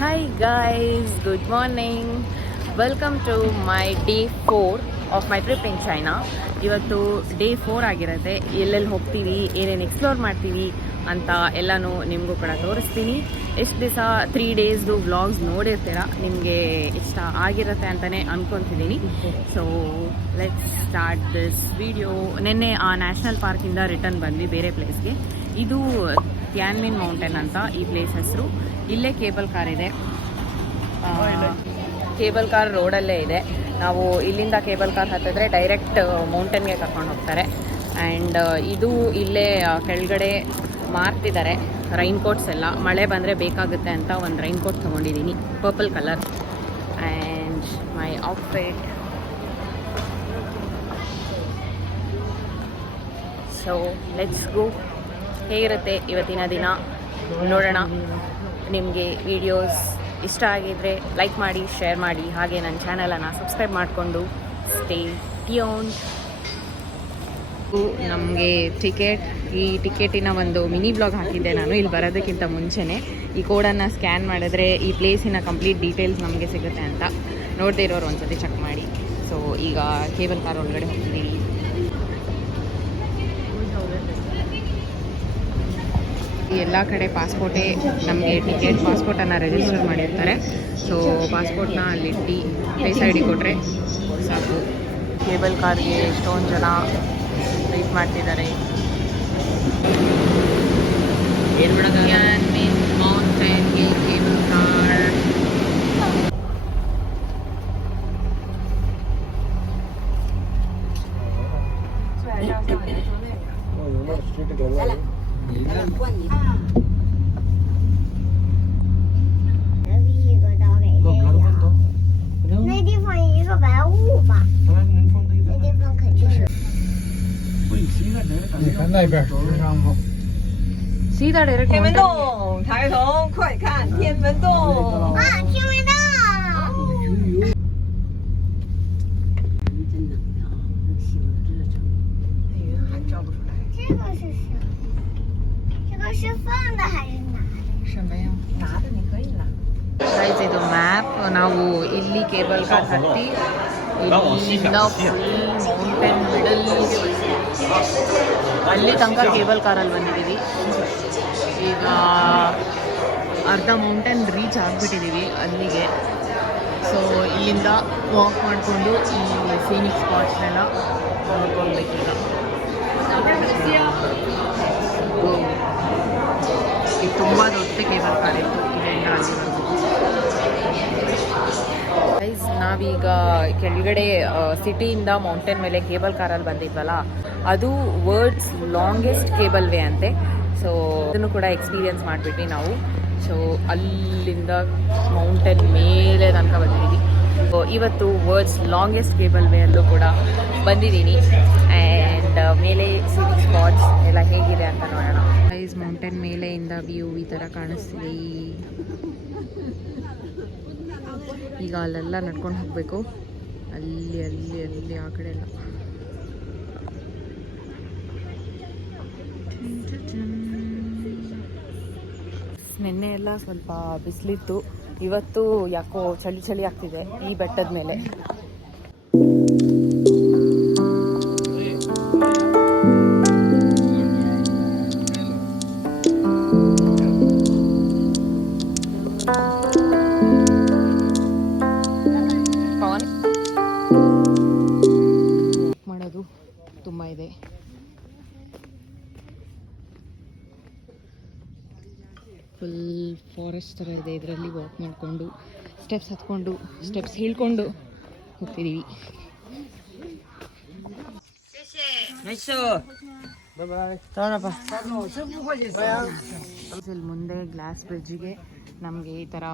Hi guys, good morning. Welcome to my day 4 of my trip in China. ಇವತ್ತು day 4 ಆಗಿರುತ್ತೆ. ಎಲ್ಲೆಲ್ಲಿ ಹೋಗ್ತೀವಿ, ಏನೇನು ಎಕ್ಸ್ಪ್ಲೋರ್ ಮಾಡ್ತೀವಿ ಅಂತ ಎಲ್ಲನೂ ನಿಮಗೂ ಕೂಡ ತೋರಿಸ್ತೀನಿ. ಎಷ್ಟು ದಿವಸ 3 ಡೇಸ್ದು ವ್ಲಾಗ್ಸ್ ನೋಡಿರ್ತೀರ, ನಿಮಗೆ ಇಷ್ಟ ಆಗಿರುತ್ತೆ ಅಂತಲೇ ಅಂದ್ಕೊತಿದ್ದೀನಿ. So let's start this video. ನಿನ್ನೆ ಆ ನ್ಯಾಷನಲ್ ಪಾರ್ಕಿಂದ ರಿಟರ್ನ್ ಬಂದ್ವಿ ಬೇರೆ ಪ್ಲೇಸ್ಗೆ. ಇದು ಟಿಯಾನ್ಮೆನ್ ಮೌಂಟೇನ್ ಅಂತ ಈ ಪ್ಲೇಸ್ ಹೆಸರು. ಇಲ್ಲೇ ಕೇಬಲ್ ಕಾರ್ ಇದೆ. ಕೇಬಲ್ ಕಾರ್ ರೋಡಲ್ಲೇ ಇದೆ. ನಾವು ಇಲ್ಲಿಂದ ಕೇಬಲ್ ಕಾರ್ ಹತ್ತಿದ್ರೆ ಡೈರೆಕ್ಟ್ ಮೌಂಟೇನ್ಗೆ ಕರ್ಕೊಂಡು ಹೋಗ್ತಾರೆ. ಆ್ಯಂಡ್ ಇದು ಇಲ್ಲೇ ಕೆಳಗಡೆ ಮಾರ್ತಿದ್ದಾರೆ ರೈನ್ ಕೋಟ್ಸ್ ಎಲ್ಲ. ಮಳೆ ಬಂದರೆ ಬೇಕಾಗುತ್ತೆ ಅಂತ ಒಂದು ರೈನ್ ಕೋಟ್ ತೊಗೊಂಡಿದ್ದೀನಿ, purple colour. And my outfit. So let's go. ಹೇಗಿರುತ್ತೆ ಇವತ್ತಿನ ದಿನ ನೋಡೋಣ. ನಿಮಗೆ ವಿಡಿಯೋಸ್ ಇಷ್ಟ ಆಗಿದ್ದರೆ ಲೈಕ್ ಮಾಡಿ, ಶೇರ್ ಮಾಡಿ, ಹಾಗೆ ನನ್ನ ಚಾನಲನ್ನು ಸಬ್ಸ್ಕ್ರೈಬ್ ಮಾಡಿಕೊಂಡು ಸ್ಟೇ ಟ್ಯೂನ್ಡ್. ನಮಗೆ ಈ ಟಿಕೆಟಿನ ಒಂದು ಮಿನಿ ಬ್ಲಾಗ್ ಹಾಕಿದ್ದೆ ನಾನು ಇಲ್ಲಿ ಬರೋದಕ್ಕಿಂತ ಮುಂಚೆನೇ. ಈ ಕೋಡನ್ನು ಸ್ಕ್ಯಾನ್ ಮಾಡಿದ್ರೆ ಈ ಪ್ಲೇಸಿನ ಕಂಪ್ಲೀಟ್ ಡೀಟೇಲ್ಸ್ ನಮಗೆ ಸಿಗುತ್ತೆ ಅಂತ. ನೋಡದೇ ಇರೋರು ಒಂದ್ಸತಿ ಚೆಕ್ ಮಾಡಿ. ಸೊ ಈಗ ಕೇಬಲ್ ಕಾರ್ ಒಳಗಡೆ ಹೋಗ್ತಿದ್ದೀವಿ. ಎಲ್ಲ ಕಡೆ ಪಾಸ್ಪೋರ್ಟೇ ನಮಗೆ ಪಾಸ್ಪೋರ್ಟನ್ನು ರಿಜಿಸ್ಟರ್ ಮಾಡಿರ್ತಾರೆ. ಸೊ ಪಾಸ್ಪೋರ್ಟ್ನ ಅಲ್ಲಿಟ್ಟು ಫೇಸ್ ಐ ಡಿ ಕೊಟ್ಟರೆ ಸಾಕು. ಕೇಬಲ್ ಕಾರ್ಗೆ ಎಷ್ಟೊಂದು ಜನ ವೆಯ್ಟ್ ಮಾಡ್ತಿದ್ದಾರೆ. ಮೌಂಟೇನ್ಗೆ ಕೇಬಲ್ ಕಾರ್.那地方一个白雾吧？那地方肯定是。你看那边石上吗？ ಸೀದಾ ಡೈರೆಕ್ಟ್ 天门洞，抬头快看天门洞。啊，听没到。还照不出来。这个是什么？这个是放的还是拿的？什么呀？拿的你可以拿。ಗೈಸ್, ಇದು ಮ್ಯಾಪ್. ನಾವು ಇಲ್ಲಿ ಕೇಬಲ್ ಕಾರ್ ಹತ್ತಿ ಇಲ್ಲಿಂದ ಫುಲ್ ಮೌಂಟೇನ್ ಮಿಡಲ್ ಅಲ್ಲಿ ತನಕ ಕೇಬಲ್ ಕಾರಲ್ಲಿ ಬಂದಿದ್ದೀವಿ. ಈಗ ಅರ್ಧ ಮೌಂಟೇನ್ ರೀಚ್ ಆಗಿಬಿಟ್ಟಿದ್ದೀವಿ ಅಲ್ಲಿಗೆ. ಸೊ ಇಲ್ಲಿಂದ ವಾಕ್ ಮಾಡಿಕೊಂಡು ಈ ಸೀನಿಕ್ ಸ್ಪಾಟ್ಸ್ನೆಲ್ಲ ನೋಡ್ಕೊಳ್ಬೇಕೀಗ. ಇದು ತುಂಬ ದೊಡ್ಡ ಕೇಬಲ್ ಕಾರ್ ಇತ್ತು ಇದರಿಂದ ಆಗಿರೋದು. ಗೈಸ್, ನಾವೀಗ ಕೆಳಗಡೆ ಸಿಟಿಯಿಂದ ಮೌಂಟೇನ್ ಮೇಲೆ ಕೇಬಲ್ ಕಾರಲ್ಲಿ ಬಂದಿದ್ವಲ್ಲ, ಅದು ವರ್ಲ್ಡ್ಸ್ ಲಾಂಗೆಸ್ಟ್ ಕೇಬಲ್ ವೇ ಅಂತೆ. ಸೊ ಅದನ್ನು ಕೂಡ ಎಕ್ಸ್ಪೀರಿಯನ್ಸ್ ಮಾಡಿಬಿಟ್ವಿ ನಾವು. ಸೊ ಅಲ್ಲಿಂದ ಮೌಂಟೇನ್ ಮೇಲೆ ತನಕ ಬಂದಿದ್ದೀವಿ. ಸೊ ಇವತ್ತು ವರ್ಲ್ಡ್ಸ್ ಲಾಂಗೆಸ್ಟ್ ಕೇಬಲ್ ವೇ ಅಲ್ಲೂ ಕೂಡ ಬಂದಿದ್ದೀನಿ. ಆ್ಯಂಡ್ ಮೇಲೆ ಸಿಟಿ ಸ್ಪಾಟ್ಸ್ ಎಲ್ಲ ಹೇಗಿದೆ ಅಂತ ನೋಡೋಣ. ಗೈಸ್, ಮೌಂಟೇನ್ ಮೇಲೆಯಿಂದ ವ್ಯೂ ಈ ಥರ ಕಾಣಿಸ್ತಿದೆ. ಈಗ ಅಲ್ಲೆಲ್ಲ ನಡ್ಕೊಂಡು ಹೋಗಬೇಕು. ಅಲ್ಲಿ ಅಲ್ಲಿ ಅಲ್ಲಿ ಆ ಕಡೆ ಎಲ್ಲ. ನಿನ್ನೆ ಎಲ್ಲ ಸ್ವಲ್ಪ ಬಿಸಿಲಿತ್ತು, ಇವತ್ತು ಯಾಕೋ ಚಳಿ ಚಳಿ ಆಗ್ತಿದೆ ಈ ಬೆಟ್ಟದ ಮೇಲೆ. ಮಾಡೋದು ತುಂಬ ಇದೆ. ಫುಲ್ ಫಾರೆಸ್ಟ್ ಥರ ಇದೆ. ಇದರಲ್ಲಿ ವಾಕ್ ಮಾಡಿಕೊಂಡು ಸ್ಟೆಪ್ಸ್ ಹತ್ಕೊಂಡು ಸ್ಟೆಪ್ಸ್ ಹೇಳ್ಕೊಂಡು ಹೋಗ್ತಿದ್ದೀವಿ. ಇಲ್ಲಿ ಮುಂದೆ ಗ್ಲಾಸ್ ಬ್ರಿಡ್ಜಿಗೆ ನಮಗೆ ಈ ಥರ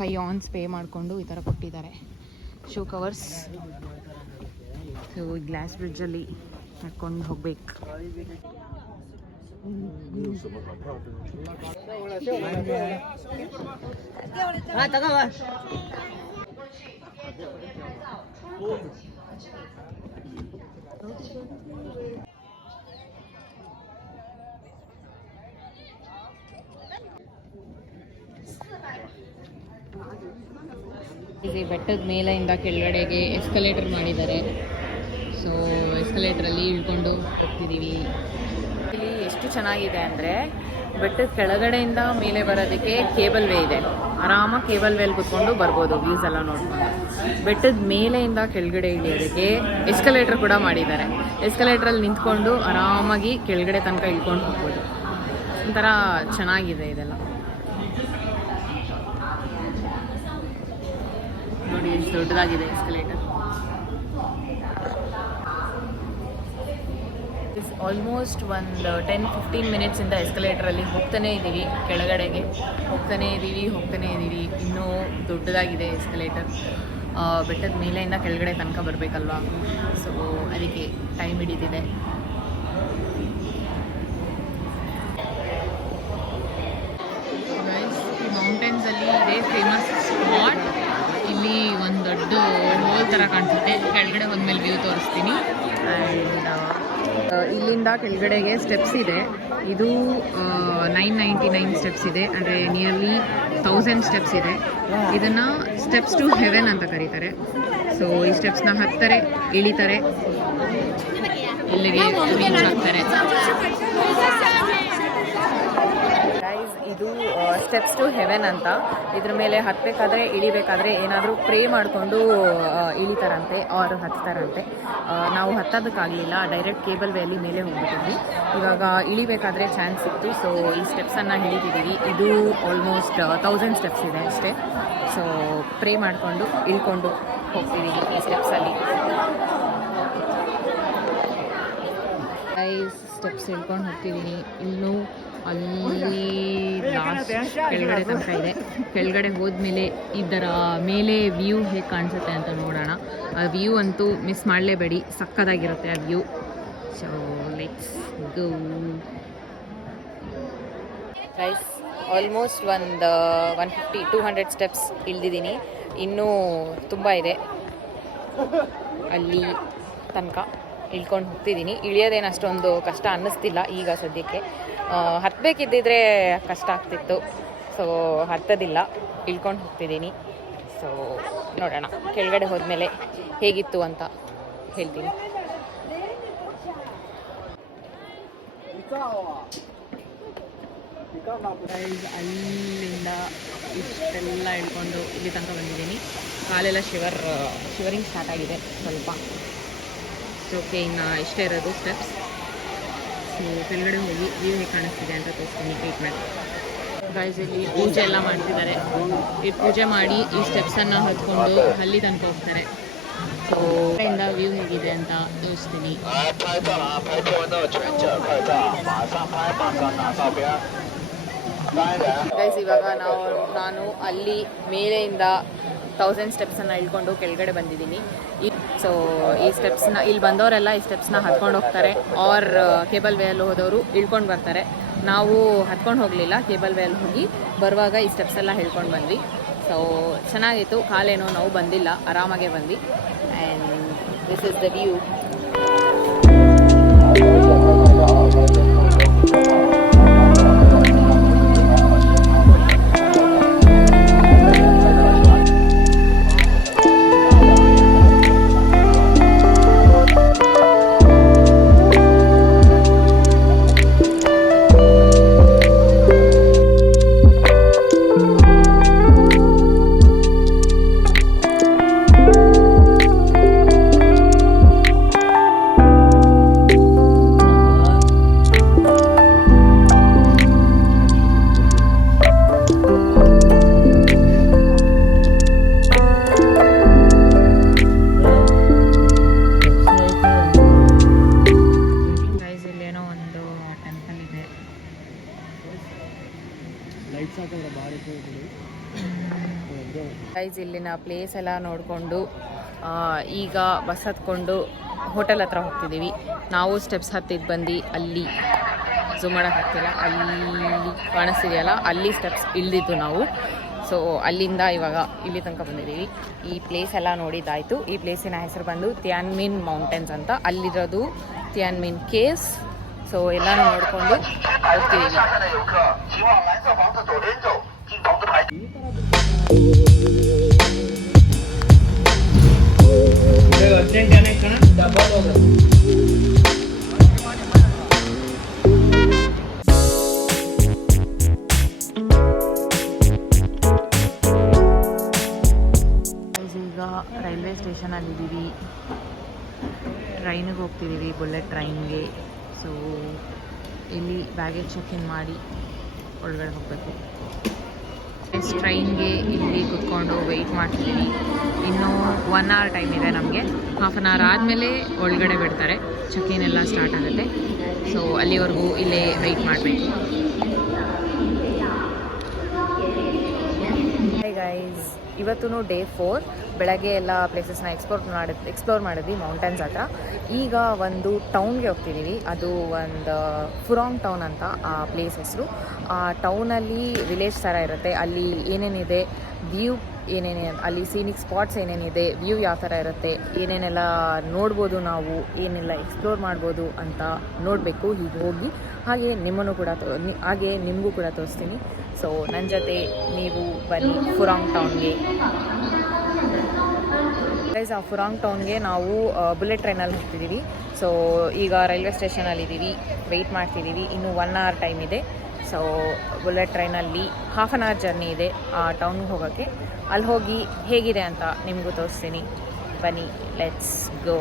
5 ಆನ್ಸ್ ಪೇ ಮಾಡಿಕೊಂಡು ಈ ಥರ ಕೊಟ್ಟಿದ್ದಾರೆ ಶೂ ಕವರ್ಸ್. ಸೊ ಗ್ಲಾಸ್ ಬ್ರಿಡ್ಜಲ್ಲಿ ನಡ್ಕೊಂಡು ಹೋಗ್ಬೇಕು. ಇಲ್ಲಿ ಬೆಟ್ಟದ ಮೇಲೆಯಿಂದ ಕೆಳಗಡೆಗೆ ಎಸ್ಕಲೇಟರ್ ಮಾಡಿದ್ದಾರೆ. ಸೊ ಎಸ್ಕಲೇಟ್ರಲ್ಲಿ ಇಳ್ಕೊಂಡು ಹೋಗ್ತಿದ್ದೀವಿ. ಇಲ್ಲಿ ಎಷ್ಟು ಚೆನ್ನಾಗಿದೆ ಅಂದರೆ ಬೆಟ್ಟದ ಕೆಳಗಡೆಯಿಂದ ಮೇಲೆ ಬರೋದಕ್ಕೆ ಕೇಬಲ್ ವೇ ಇದೆ. ಆರಾಮಾಗಿ ಕೇಬಲ್ ವೇಲ್ ಕುತ್ಕೊಂಡು ಬರ್ಬೋದು ವ್ಯೂಸ್ ಎಲ್ಲ ನೋಡ್ಕೊಂಡು. ಬೆಟ್ಟದ ಮೇಲೆಯಿಂದ ಕೆಳಗಡೆ ಇಳಿಯೋದಕ್ಕೆ ಎಸ್ಕಲೇಟರ್ ಕೂಡ ಮಾಡಿದ್ದಾರೆ. ಎಸ್ಕಲೇಟ್ರಲ್ಲಿ ನಿಂತ್ಕೊಂಡು ಆರಾಮಾಗಿ ಕೆಳಗಡೆ ತನಕ ಇಳ್ಕೊಂಡು ಹೋಗ್ಬೋದು. ಒಂಥರ ಚೆನ್ನಾಗಿದೆ ಇದೆಲ್ಲ. ನೋಡಿ ಎಷ್ಟು ದೊಡ್ಡದಾಗಿದೆ ಎಸ್ಕಲೇಟರ್. ಆಲ್ಮೋಸ್ಟ್ ಒಂದು 10-15 ಮಿನಿಟ್ಸಿಂದ ಎಸ್ಕಲೇಟ್ರಲ್ಲಿ ಹೋಗ್ತಾನೇ ಇದ್ದೀವಿ. ಕೆಳಗಡೆಗೆ ಹೋಗ್ತಾನೇ ಇದ್ದೀವಿ. ಇನ್ನೂ ದೊಡ್ಡದಾಗಿದೆ ಎಸ್ಕಲೇಟರ್. ಬೆಟ್ಟದ ಮೇಲೆಯಿಂದ ಕೆಳಗಡೆ ತನಕ ಬರಬೇಕಲ್ವಾ, ಸೊ ಅದಕ್ಕೆ ಟೈಮ್ ಹಿಡಿದಿದೆ. ಮೌಂಟೇನ್ಸಲ್ಲಿ ಇದೇ ಫೇಮಸ್ ಸ್ಪಾಟ್. ಇಲ್ಲಿ ಒಂದು ದೊಡ್ಡ ಹೋಲ್ ಥರ ಕಾಣಿಸುತ್ತೆ. ಕೆಳಗಡೆ ಹೋದ್ಮೇಲೆ ವ್ಯೂ ತೋರಿಸ್ತೀನಿ. ಆ್ಯಂಡ್ ಇಲ್ಲಿಂದ ಕೆಳಗಡೆಗೆ ಸ್ಟೆಪ್ಸ್ ಇದೆ. ಇದು 999 ಸ್ಟೆಪ್ಸ್ ಇದೆ, ಅಂದರೆ ನಿಯರ್ಲಿ 1000 ಸ್ಟೆಪ್ಸ್ ಇದೆ. ಇದನ್ನು ಸ್ಟೆಪ್ಸ್ ಟು ಹೆವೆನ್ ಅಂತ ಕರೀತಾರೆ. ಸೊ ಈ ಸ್ಟೆಪ್ಸ್ನ ಹತ್ತಾರೆ, ಇಳಿತಾರೆ, ಇಲ್ಲಿಗೆ ರೀಚ್ ಆಗ್ತಾರೆ. ಇದು ಸ್ಟೆಪ್ಸ್ ಟು ಹೆವೆನ್ ಅಂತ. ಇದ್ರ ಮೇಲೆ ಹತ್ತಬೇಕಾದ್ರೆ ಇಳಿಬೇಕಾದ್ರೆ ಏನಾದರೂ ಪ್ರೇ ಮಾಡಿಕೊಂಡು ಇಳಿತಾರಂತೆ ಆರ್ ಹತ್ತಾರಂತೆ. ನಾವು ಹತ್ತೋದಕ್ಕಾಗಲಿಲ್ಲ, ಡೈರೆಕ್ಟ್ ಕೇಬಲ್ ವೇಲಿ ಮೇಲೆ ಹೋಗ್ಬಿಟ್ಟಿದ್ವಿ. ಇವಾಗ ಇಳಿಬೇಕಾದ್ರೆ ಚಾನ್ಸ್ ಸಿಕ್ತು, ಸೊ ಈ ಸ್ಟೆಪ್ಸನ್ನು ಹಿಡಿತಿದ್ದೀವಿ. ಇದು ಆಲ್ಮೋಸ್ಟ್ 1000 ಸ್ಟೆಪ್ಸ್ ಇದೆ ಅಷ್ಟೇ. ಸೊ ಪ್ರೇ ಮಾಡಿಕೊಂಡು ಇಳ್ಕೊಂಡು ಹೋಗ್ತೀವಿ ಈ ಸ್ಟೆಪ್ಸಲ್ಲಿ. ಸ್ಟೆಪ್ಸ್ ಇಳ್ಕೊಂಡು ಹೋಗ್ತಿದ್ದೀನಿ. ಇನ್ನೂ ಅಲ್ಲಿ ಲಾಸ್ಟ್ ಕೆಳಗಡೆ ತನಕ ಇದೆ. ಕೆಳಗಡೆ ಹೋದ್ಮೇಲೆ ಇದರ ಮೇಲೆ ವ್ಯೂ ಹೇಗೆ ಕಾಣಿಸುತ್ತೆ ಅಂತ ನೋಡೋಣ. ಆ ವ್ಯೂ ಅಂತೂ ಮಿಸ್ ಮಾಡಲೇಬೇಡಿ, ಸಕ್ಕತ್ತಾಗಿರುತ್ತೆ ಆ view. So let's go guys. Almost ಒಂದು 150-200 ಸ್ಟೆಪ್ಸ್ ಇಳಿದಿದ್ದೀನಿ. ಇನ್ನೂ ತುಂಬ ಇದೆ ಅಲ್ಲಿ ತನಕ. ಇಳ್ಕೊಂಡು ಹೋಗ್ತಿದ್ದೀನಿ. ಇಳಿಯೋದೇನು ಅಷ್ಟೊಂದು ಕಷ್ಟ ಅನ್ನಿಸ್ತಿಲ್ಲ ಈಗ ಸದ್ಯಕ್ಕೆ. ಹತ್ತಬೇಕಿದ್ದಿದ್ರೆ ಕಷ್ಟ ಆಗ್ತಿತ್ತು, ಸೊ ಹತ್ತೋದಿಲ್ಲ, ಇಳ್ಕೊಂಡು ಹೋಗ್ತಿದ್ದೀನಿ. ಸೊ ನೋಡೋಣ ಕೆಳಗಡೆ ಹೋದ್ಮೇಲೆ ಹೇಗಿತ್ತು ಅಂತ ಹೇಳ್ತೀನಿ. ಅಲ್ಲಿಂದ ಇಷ್ಟೆಲ್ಲ ಇಳ್ಕೊಂಡು ಇಲ್ಲಿ ತನಕ ಬಂದಿದ್ದೀನಿ. ಕಾಲೆಲ್ಲ ಶಿವರಿಂಗ್ ಸ್ಟಾರ್ಟ್ ಆಗಿದೆ ಸ್ವಲ್ಪ. ಓಕೆ, ಇನ್ನು ಇಷ್ಟೇ ಇರೋದು ಸ್ಟೆಪ್ಸ್. ಸೊ ಕೆಳಗಡೆ ಹೋಗಿ ವ್ಯೂ ಹೇಗೆ ಕಾಣಿಸ್ತಿದೆ ಅಂತ ತೋರಿಸ್ತೀನಿ. ಟ್ರೀಟ್ಮೆಂಟ್ ಗೈಸ್, ಇಲ್ಲಿ ಪೂಜೆ ಎಲ್ಲ ಮಾಡ್ತಿದ್ದಾರೆ. ಈ ಪೂಜೆ ಮಾಡಿ ಈ ಸ್ಟೆಪ್ಸನ್ನು ಹತ್ಕೊಂಡು ಅಲ್ಲಿ ತನಕ ಹೋಗ್ತಾರೆ. ಸೊ ಇಂದ ವ್ಯೂ ಹೇಗಿದೆ ಅಂತ ತೋರಿಸ್ತೀನಿ. ಗೈಸ್, ಇವಾಗ ನಾನು ಅಲ್ಲಿ ಮೇಲೆಯಿಂದ 1000 ಸ್ಟೆಪ್ಸನ್ನು ಇಳ್ಕೊಂಡು ಕೆಳಗಡೆ ಬಂದಿದ್ದೀನಿ. ಸೊ ಈ ಸ್ಟೆಪ್ಸ್ನ ಇಲ್ಲಿ ಬಂದವರೆಲ್ಲ ಈ ಸ್ಟೆಪ್ಸ್ನ ಹತ್ಕೊಂಡು ಹೋಗ್ತಾರೆ, ಆರ್ ಕೇಬಲ್ ವೇಯಲ್ಲಿ ಹೋದವರು ಇಳ್ಕೊಂಡು ಬರ್ತಾರೆ. ನಾವು ಹತ್ಕೊಂಡು ಹೋಗಲಿಲ್ಲ, ಕೇಬಲ್ ವೇಯಲ್ಲಿ ಹೋಗಿ ಬರುವಾಗ ಈ ಸ್ಟೆಪ್ಸ್ ಎಲ್ಲ ಹೇಳ್ಕೊಂಡು ಬಂದ್ವಿ. ಸೊ ಚೆನ್ನಾಗಿತ್ತು. ಕಾಲೇನೋ ನೋವು ಬಂದಿಲ್ಲ, ಆರಾಮಾಗೆ ಬಂದ್ವಿ. And this is the view. Guys, ಇಲ್ಲಿನ ಪ್ಲೇಸ್ ಎಲ್ಲ ನೋಡಿಕೊಂಡು ಈಗ ಬಸ್ ಹತ್ಕೊಂಡು ಹೋಟೆಲ್ ಹತ್ರ ಹೋಗ್ತಿದ್ದೀವಿ. ನಾವು ಸ್ಟೆಪ್ಸ್ ಹತ್ತಿದ್ದು ಬಂದು ಅಲ್ಲಿ ಝೂಮ್ ಮಾಡೋಕ್ಕೆ ಆಗ್ತಿಲ್ಲ, ಅಲ್ಲಿ ಕಾಣಿಸ್ತಿದೆಯಲ್ಲ ಅಲ್ಲಿ ಸ್ಟೆಪ್ಸ್ ಇಳಿದಿದ್ದು ನಾವು. ಸೊ ಅಲ್ಲಿಂದ ಇವಾಗ ಇಲ್ಲಿ ತನಕ ಬಂದಿದ್ದೀವಿ. ಈ ಪ್ಲೇಸ್ ಎಲ್ಲ ನೋಡಿದ್ದಾಯಿತು. ಈ ಪ್ಲೇಸಿನ ಹೆಸರು ಬಂದು ತಿಯಾನ್ಮಿನ್ ಮೌಂಟೇನ್ಸ್ ಅಂತ. ಅಲ್ಲಿರೋದು ತಿಯಾನ್ಮಿನ್ ಕೇವ್ಸ್. ಸೊ ಎಲ್ಲನೂ ನೋಡಿಕೊಂಡು ಹೋಗ್ತಿದ್ದೀವಿ. ಈಗ ರೈಲ್ವೆ ಸ್ಟೇಷನಲ್ಲಿದ್ದೀವಿ, ಟ್ರೈನಿಗೆ ಹೋಗ್ತಿದ್ದೀವಿ, ಬುಲೆಟ್ ಟ್ರೈನ್ಗೆ. ಸೊ ಇಲ್ಲಿ ಬ್ಯಾಗೇಜ್ ಚೆಕ್ ಇನ್ ಮಾಡಿ ಒಳಗಡೆ ಹೋಗಬೇಕು. ಟ್ರೈನ್ಗೆ ಇಲ್ಲಿ ಕುತ್ಕೊಂಡು ವೆಯ್ಟ್ ಮಾಡ್ತಿದ್ದೀವಿ. ಇನ್ನೂ 1 hour ಟೈಮ್ ಇದೆ ನಮಗೆ. ಹಾಫ್ ಆನ್ ಅವರ್ ಆದಮೇಲೆ ಒಳಗಡೆ ಬಿಡ್ತಾರೆ, ಚೆಕ್ ಇನ್ ಎಲ್ಲ ಸ್ಟಾರ್ಟ್ ಆಗುತ್ತೆ. ಸೊ ಅಲ್ಲಿವರೆಗೂ ಇಲ್ಲೇ ವೆಯ್ಟ್ ಮಾಡಬೇಕು. ಹೈ ಗೈಸ್, ಇವತ್ತು ಡೇ 4. ಬೆಳಗ್ಗೆ ಎಲ್ಲ ಪ್ಲೇಸಸ್ನ ಎಕ್ಸ್ಪ್ಲೋರ್ ಮಾಡಿದ್ವಿ ಮೌಂಟೇನ್ಸ್ ಹತ್ರ. ಈಗ ಒಂದು ಟೌನ್ಗೆ ಹೋಗ್ತಿದ್ದೀವಿ. ಅದು ಒಂದು ಫುರಾಂಗ್ ಟೌನ್ ಅಂತ ಆ ಪ್ಲೇಸ್ ಹೆಸರು. ಆ ಟೌನಲ್ಲಿ ವಿಲೇಜ್ ಥರ ಇರುತ್ತೆ. ಅಲ್ಲಿ ಏನೇನಿದೆ, ವ್ಯೂ ಏನೇನೇ, ಅಲ್ಲಿ ಸೀನಿಕ್ ಸ್ಪಾಟ್ಸ್ ಏನೇನಿದೆ, ವ್ಯೂ ಯಾವ ಥರ ಇರುತ್ತೆ, ಏನೇನೆಲ್ಲ ನೋಡ್ಬೋದು, ನಾವು ಏನೆಲ್ಲ ಎಕ್ಸ್ಪ್ಲೋರ್ ಮಾಡ್ಬೋದು ಅಂತ ನೋಡಬೇಕು. ಹೀಗೆ ಹೋಗಿ ಹಾಗೆ ನಿಮಗೂ ಕೂಡ ತೋರಿಸ್ತೀನಿ. ಸೊ ನನ್ನ ಜೊತೆ ನೀವು ಬನ್ನಿ ಫುರಾಂಗ್ ಟೌನ್ಗೆ. ಆ ಫುರಾಂಗ್ ಟೌನ್ಗೆ ನಾವು ಬುಲೆಟ್ ಟ್ರೈನಲ್ಲಿ ಹೋಗ್ತಿದ್ದೀವಿ. ಸೊ ಈಗ ರೈಲ್ವೆ ಸ್ಟೇಷನಲ್ಲಿದ್ದೀವಿ, ವೆಯ್ಟ್ ಮಾಡ್ತಿದ್ದೀವಿ. ಇನ್ನೂ 1 hour ಟೈಮ್ ಇದೆ. ಸೊ ಬುಲೆಟ್ ಟ್ರೈನಲ್ಲಿ ಹಾಫ್ ಆನ್ ಅವರ್ ಜರ್ನಿ ಇದೆ ಆ ಟೌನ್ಗೆ ಹೋಗೋಕ್ಕೆ. ಅಲ್ಲಿ ಹೋಗಿ ಹೇಗಿದೆ ಅಂತ ನಿಮಗೂ ತೋರಿಸ್ತೀನಿ. ಬನ್ನಿ, ಲೆಟ್ಸ್ ಗೋ.